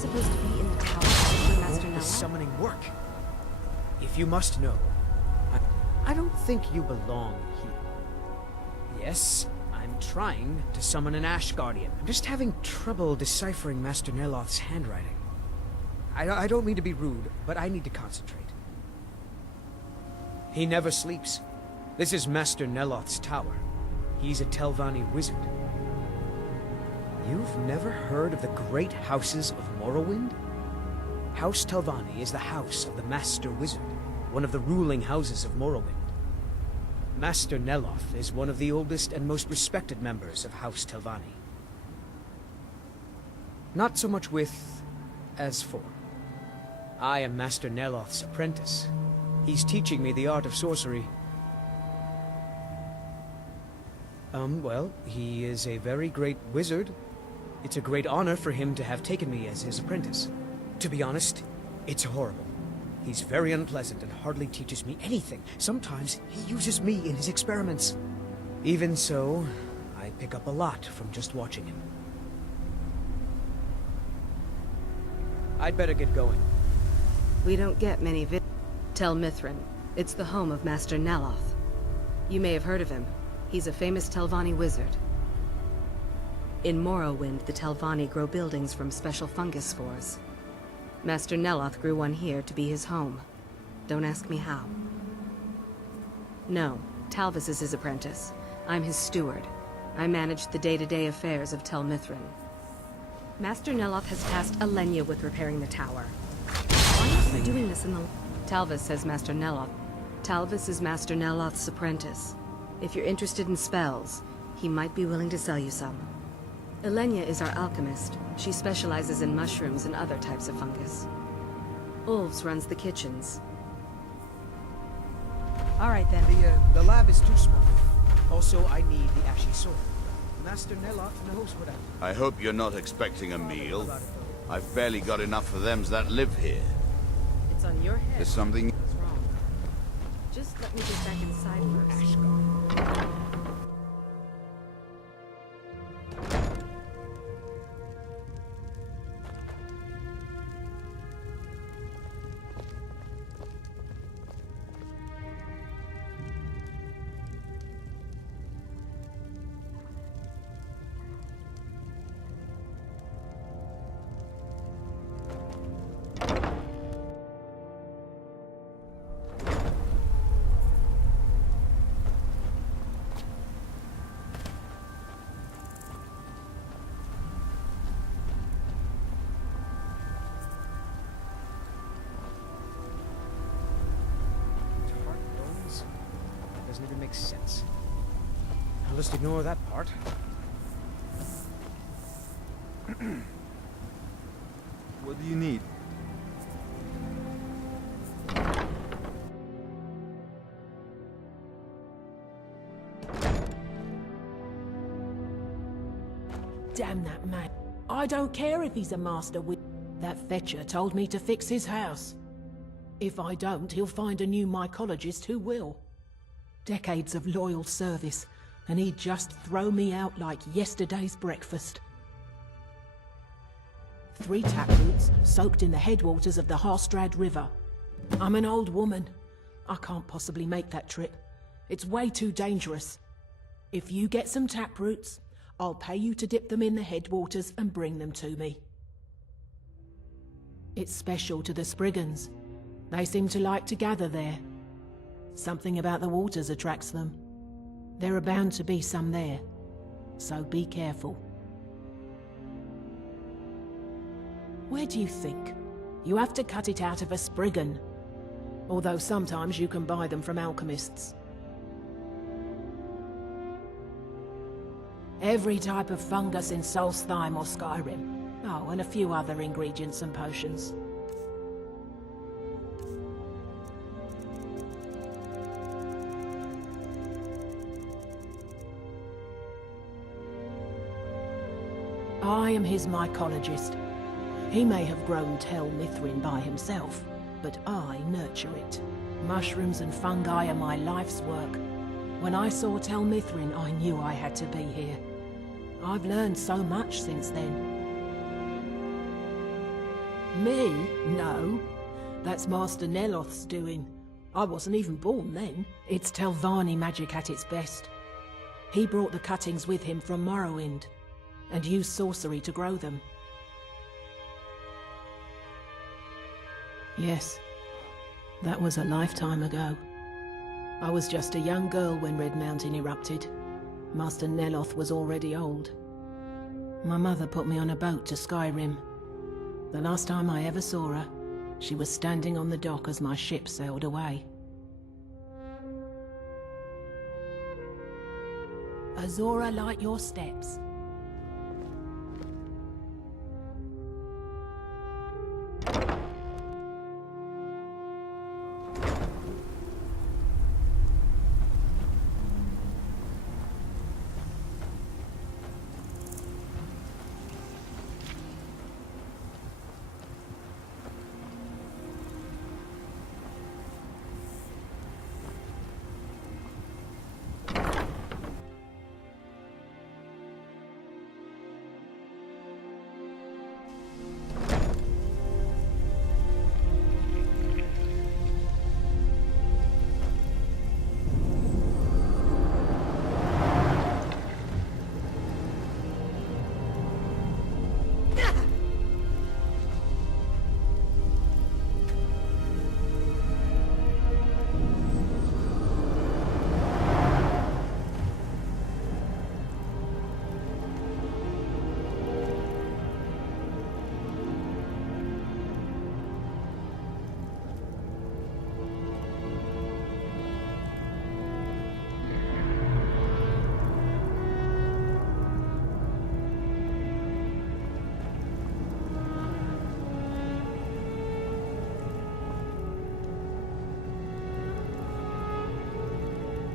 supposed to be in the tower with Master Won't Nella? the summoning work? If you must know, I don't think you belong here. Yes, I'm trying to summon an Ash Guardian. I'm just having trouble deciphering Master Neloth's handwriting. I don't mean to be rude, but I need to concentrate. He never sleeps. This is Master Neloth's tower. He's a Telvanni wizard. You've never heard of the great houses of Morrowind? House Telvanni is the house of the Master Wizard, one of the ruling houses of Morrowind. Master Neloth is one of the oldest and most respected members of House Telvanni. Not so much with as for. I am Master Neloth's apprentice. He's teaching me the art of sorcery. Well, he is a very great wizard. It's a great honor for him to have taken me as his apprentice. To be honest, it's horrible. He's very unpleasant and hardly teaches me anything. Sometimes he uses me in his experiments. Even so, I pick up a lot from just watching him. I'd better get going. We don't get many Tel Mithryn. It's the home of Master Neloth. You may have heard of him. He's a famous Telvanni wizard. In Morrowind, the Telvanni grow buildings from special fungus spores. Master Neloth grew one here to be his home. Don't ask me how. No, Talvis is his apprentice. I'm his steward. I manage the day-to-day affairs of Tel Mithryn. Master Neloth has tasked Alenia with repairing the tower. Why is he doing this in the... Talvis says Master Neloth. Talvis is Master Neloth's apprentice. If you're interested in spells, he might be willing to sell you some. Alenia is our alchemist. She specializes in mushrooms and other types of fungus. Ulves runs the kitchens. All right then. The lab is too small. Also, I need the ashy sword. Master Neloth knows what I hope you're not expecting a meal. I've barely got enough for them that live here. It's on your head. There's something... What's wrong? Just let me get back inside first. Doesn't even make sense. I'll just ignore that part. What do you need? Damn that man. I don't care if he's a master That fetcher told me to fix his house. If I don't, he'll find a new mycologist who will. Decades of loyal service, and he'd just throw me out like yesterday's breakfast. 3 taproots soaked in the headwaters of the Harstrad River. I'm an old woman. I can't possibly make that trip. It's way too dangerous. If you get some taproots, I'll pay you to dip them in the headwaters and bring them to me. It's special to the Spriggans. They seem to like to gather there. Something about the waters attracts them. There are bound to be some there, so be careful. Where do you think? You have to cut it out of a Spriggan. Although sometimes you can buy them from alchemists. Every type of fungus in Solstheim or Skyrim. Oh, and a few other ingredients and potions. I am his mycologist. He may have grown Tel Mithryn by himself, but I nurture it. Mushrooms and fungi are my life's work. When I saw Tel Mithryn, I knew I had to be here. I've learned so much since then. Me? No. That's Master Neloth's doing. I wasn't even born then. It's Telvanni magic at its best. He brought the cuttings with him from Morrowind, and used sorcery to grow them. Yes, that was a lifetime ago. I was just a young girl when Red Mountain erupted. Master Neloth was already old. My mother put me on a boat to Skyrim. The last time I ever saw her, she was standing on the dock as my ship sailed away. Azora, light your steps.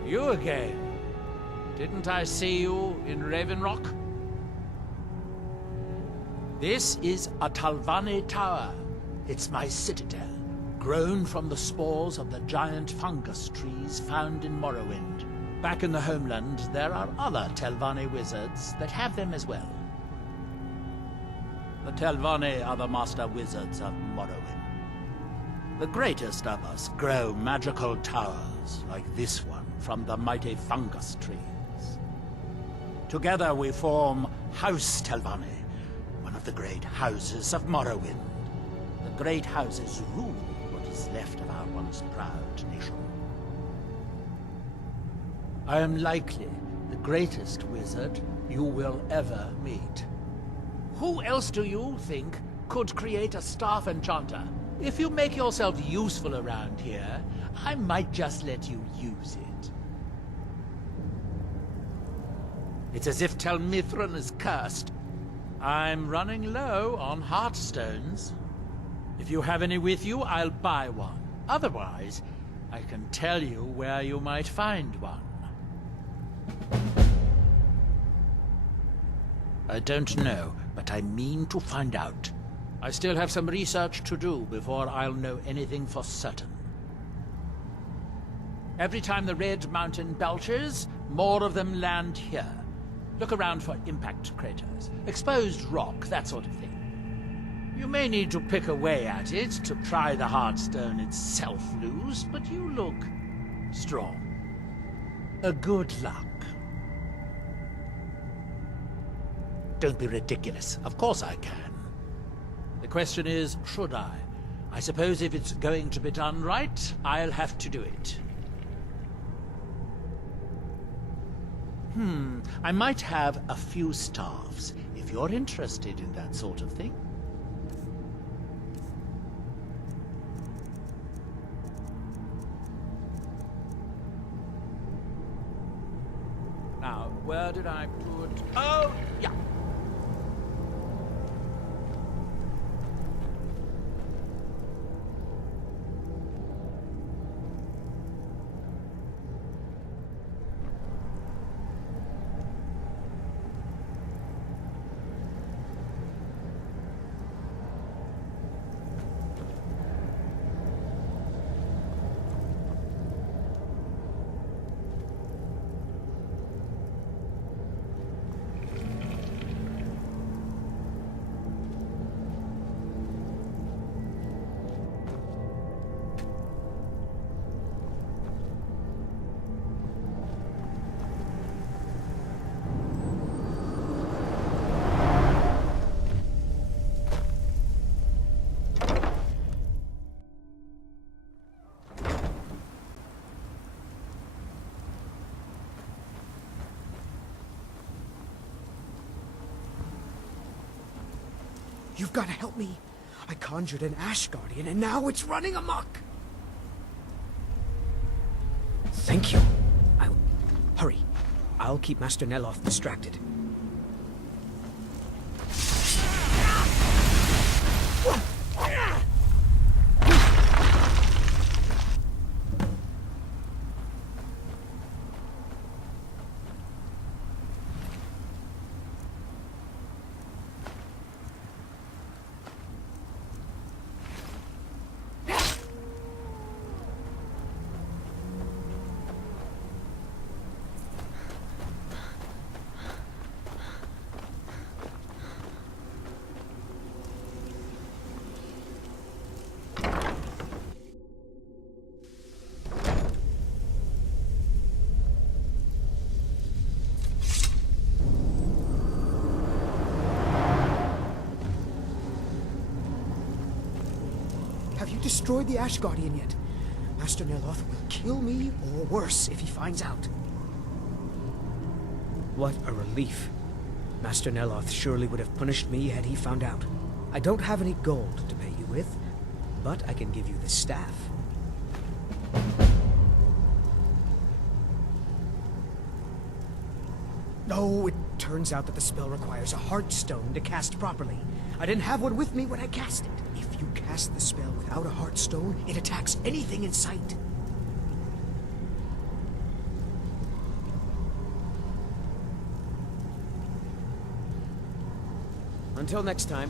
You again? Didn't I see you in Raven Rock? This is a Telvanni tower. It's my citadel, grown from the spores of the giant fungus trees found in Morrowind. Back in the homeland, there are other Telvanni wizards that have them as well. The Telvanni are the master wizards of Morrowind. The greatest of us grow magical towers like this one from the mighty fungus trees. Together we form House Telvanni, one of the great houses of Morrowind. The great houses rule what is left of our once proud nation. I am likely the greatest wizard you will ever meet. Who else do you think could create a staff enchanter? If you make yourself useful around here, I might just let you use it. It's as if Tel Mithryn is cursed. I'm running low on heartstones. If you have any with you, I'll buy one. Otherwise, I can tell you where you might find one. I don't know, but I mean to find out. I still have some research to do before I'll know anything for certain. Every time the Red Mountain belches, more of them land here. Look around for impact craters, exposed rock, that sort of thing. You may need to pick away at it to pry the Heartstone itself loose, but you look strong. Good luck. Don't be ridiculous. Of course I can. The question is, should I? I suppose if it's going to be done right, I'll have to do it. I might have a few staffs, if you're interested in that sort of thing. Now, where did I put... Oh, yeah. You've got to help me. I conjured an Ash Guardian, and now it's running amok. Thank you. Hurry. I'll keep Master Neloth distracted. Have you destroyed the Ash Guardian yet? Master Neloth will kill me, or worse, if he finds out. What a relief. Master Neloth surely would have punished me had he found out. I don't have any gold to pay you with, but I can give you the staff. Oh, it turns out that the spell requires a heart stone to cast properly. I didn't have one with me when I cast it. If you cast the spell without a heart stone, it attacks anything in sight. Until next time.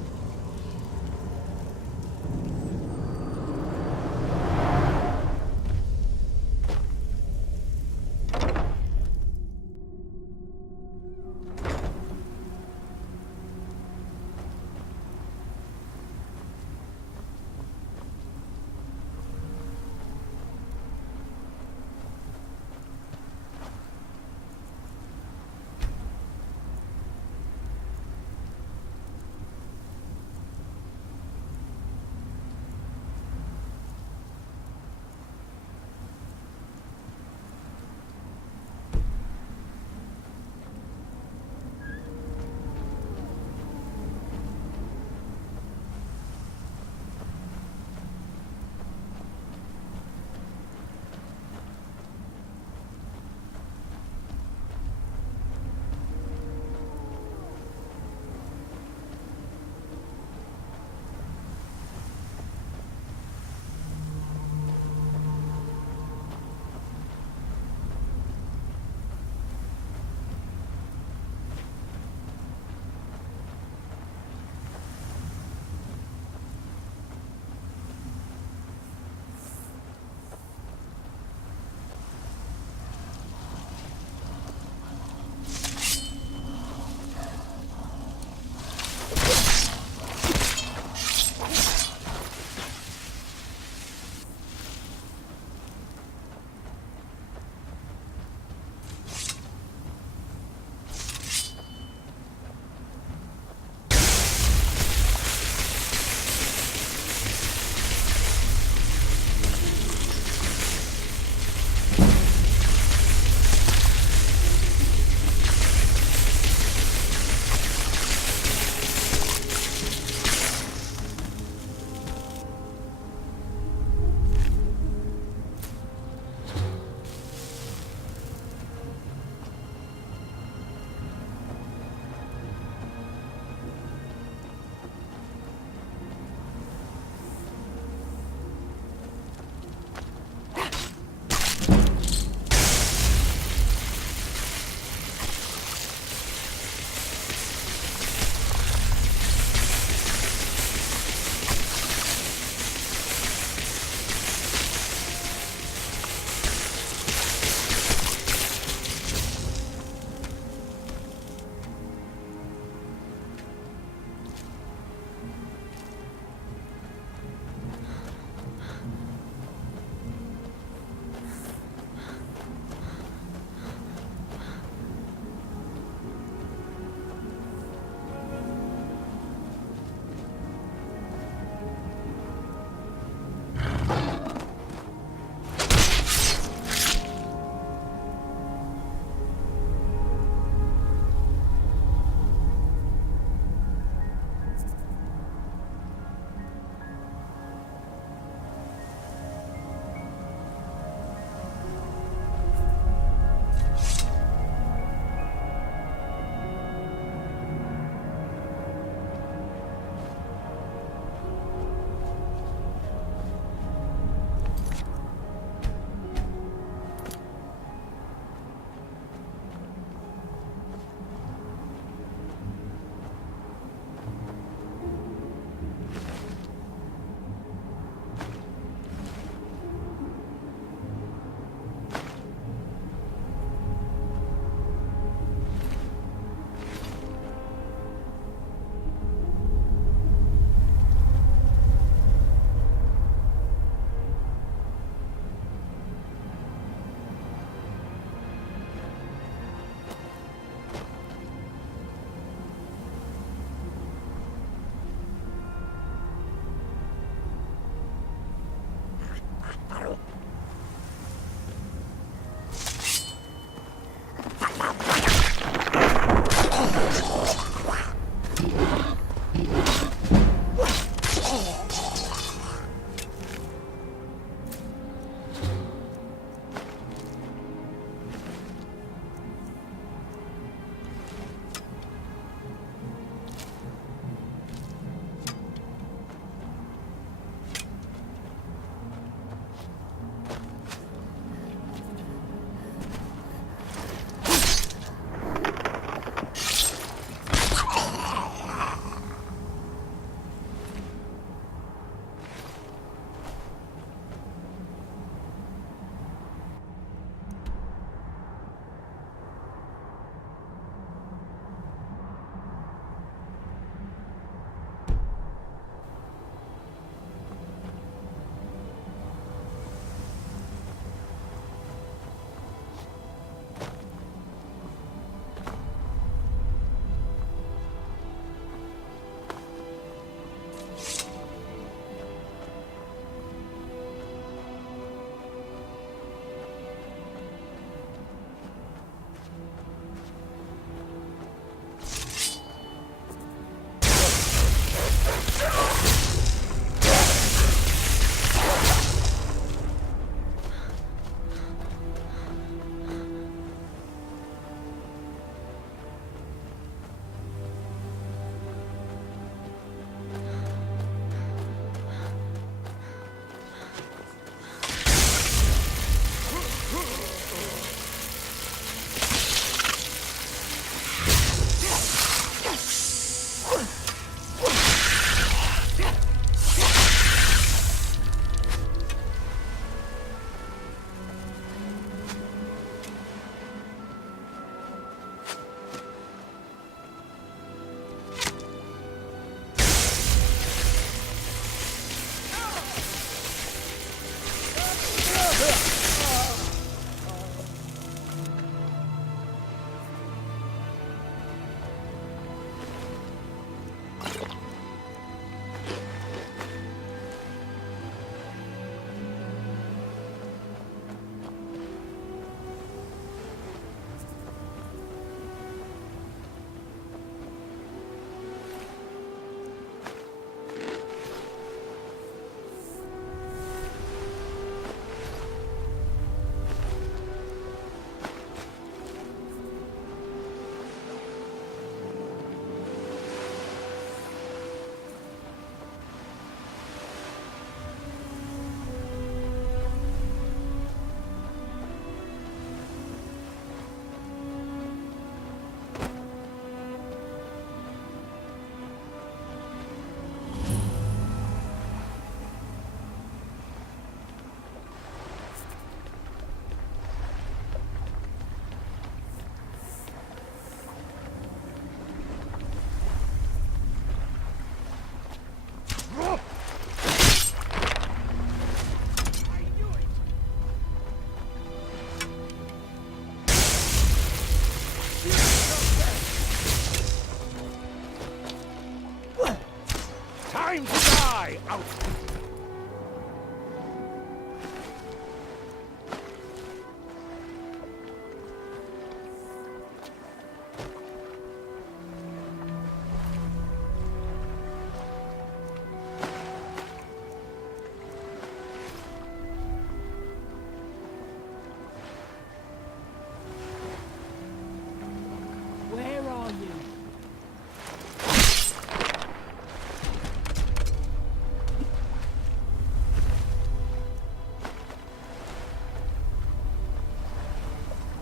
Where are you?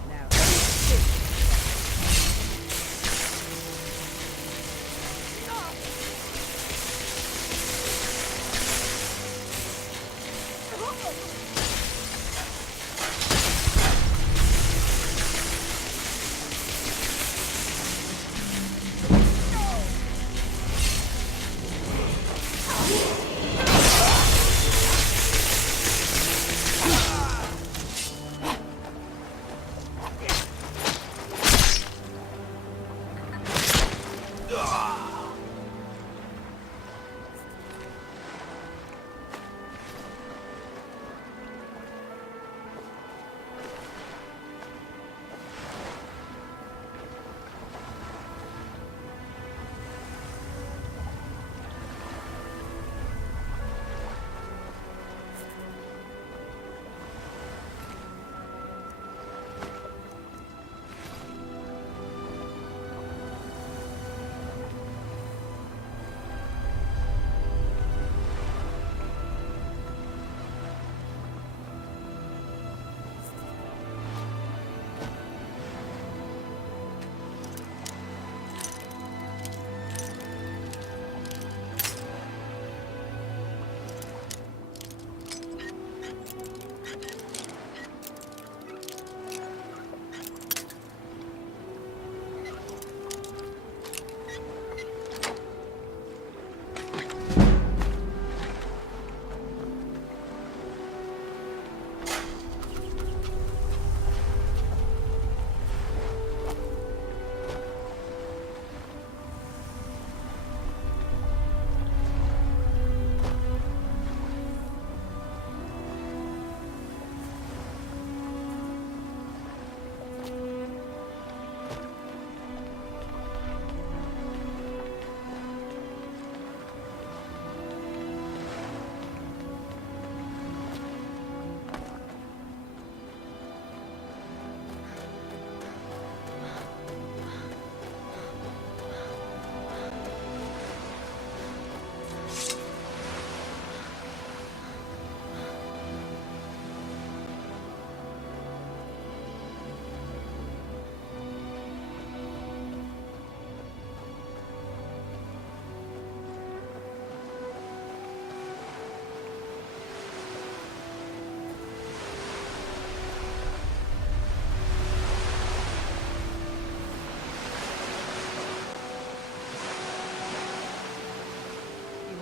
Now,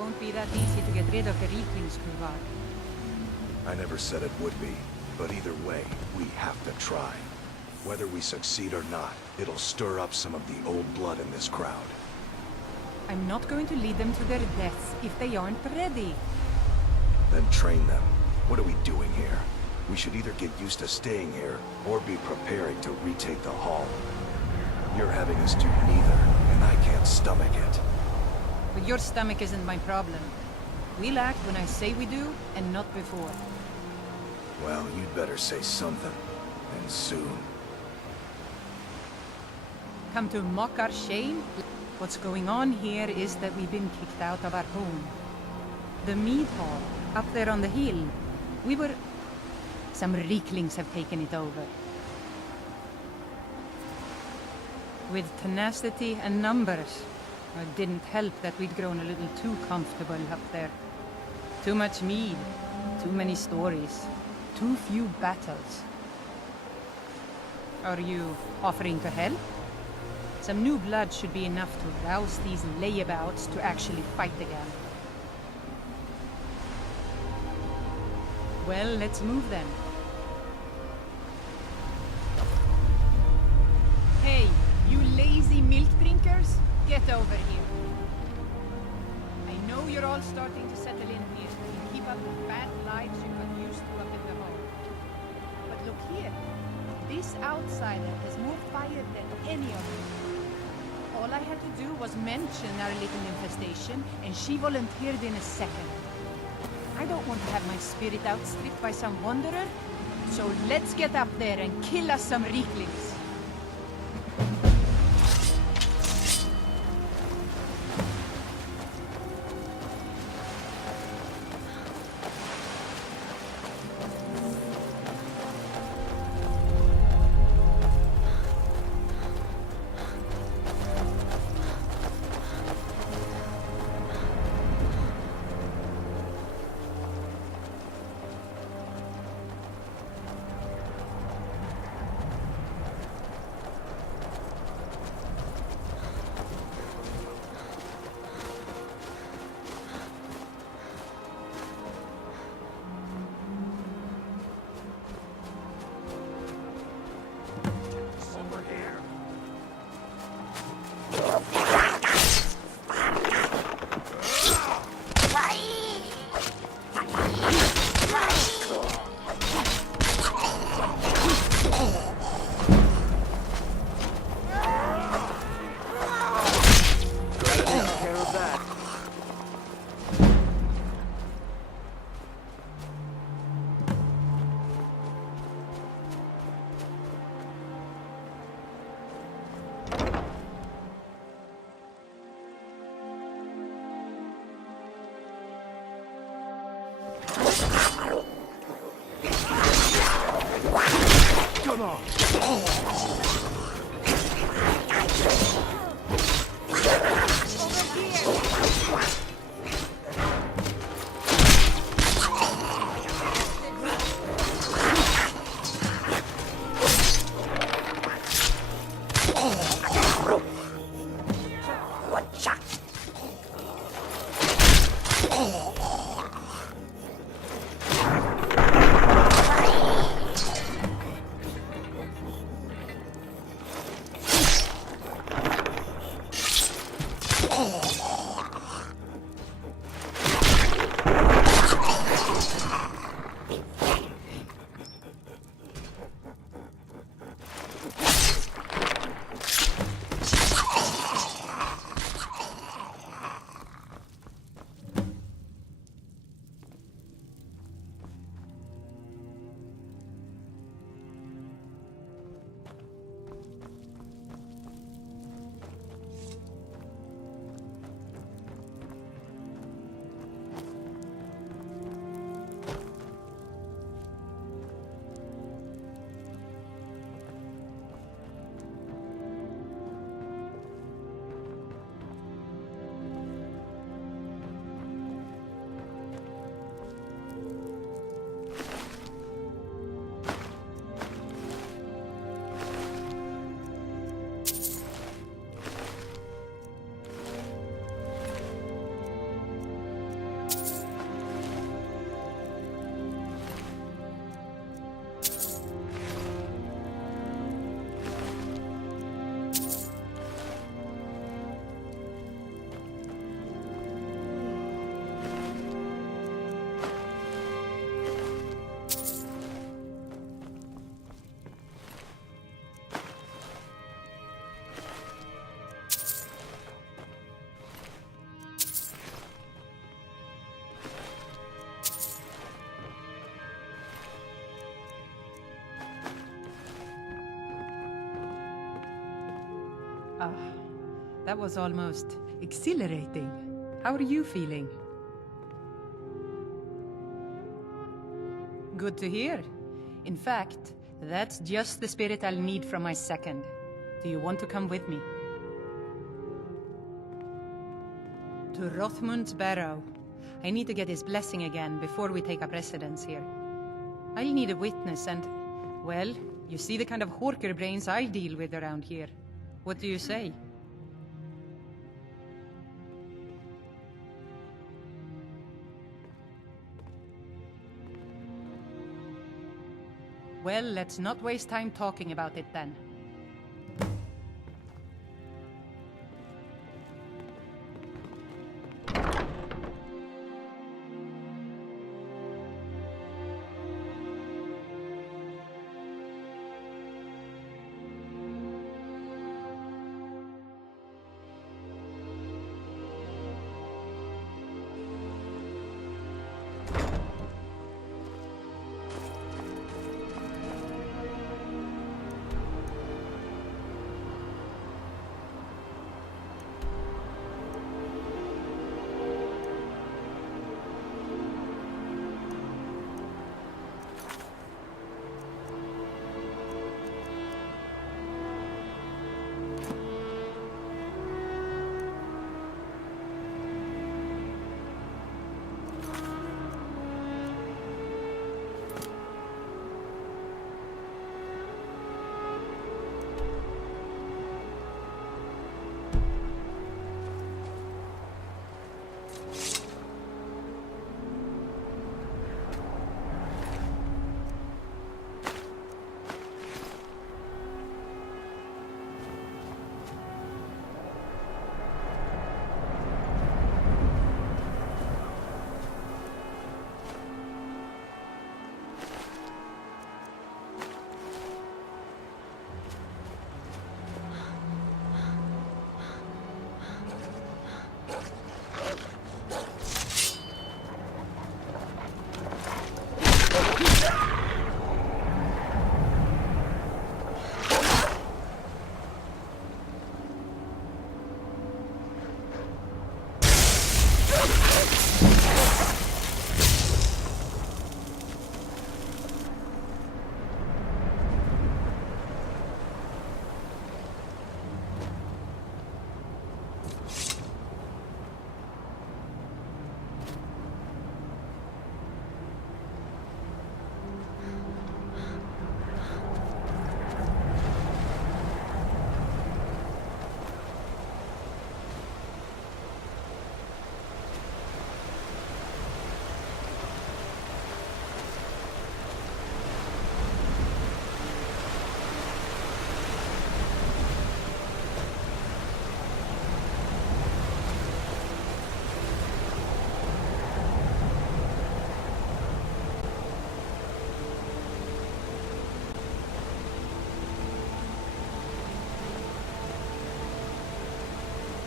won't be that easy to get rid of the Reeklings, Kuvar. I never said it would be, but either way, we have to try. Whether we succeed or not, it'll stir up some of the old blood in this crowd. I'm not going to lead them to their deaths if they aren't ready. Then train them. What are we doing here? We should either get used to staying here, or be preparing to retake the hall. You're having us do neither, and I can't stomach it. But your stomach isn't my problem. We'll act when I say we do, and not before. Well, you'd better say something. And soon. Come to mock our shame? What's going on here is that we've been kicked out of our home. The mead hall, up there on the hill. Some Reeklings have taken it over. With tenacity and numbers. It didn't help that we'd grown a little too comfortable up there. Too much mead, too many stories, too few battles. Are you offering to help? Some new blood should be enough to rouse these layabouts to actually fight again. Well, let's move then. Hey, you lazy milk drinkers, get over here. I know you're all starting to settle in This outsider has more fire than any of you. All I had to do was mention our little infestation, and she volunteered in a second. I don't want to have my spirit outstripped by some wanderer, so let's get up there and kill us some Rieklings. That was almost exhilarating. How are you feeling? Good to hear. In fact, that's just the spirit I'll need from my second. Do you want to come with me? To Rothmund's Barrow. I need to get his blessing again before we take up residence here. I'll need a witness and, well, you see the kind of horker brains I deal with around here. What do you say? Well, let's not waste time talking about it then.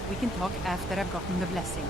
We can talk after I've gotten the blessing.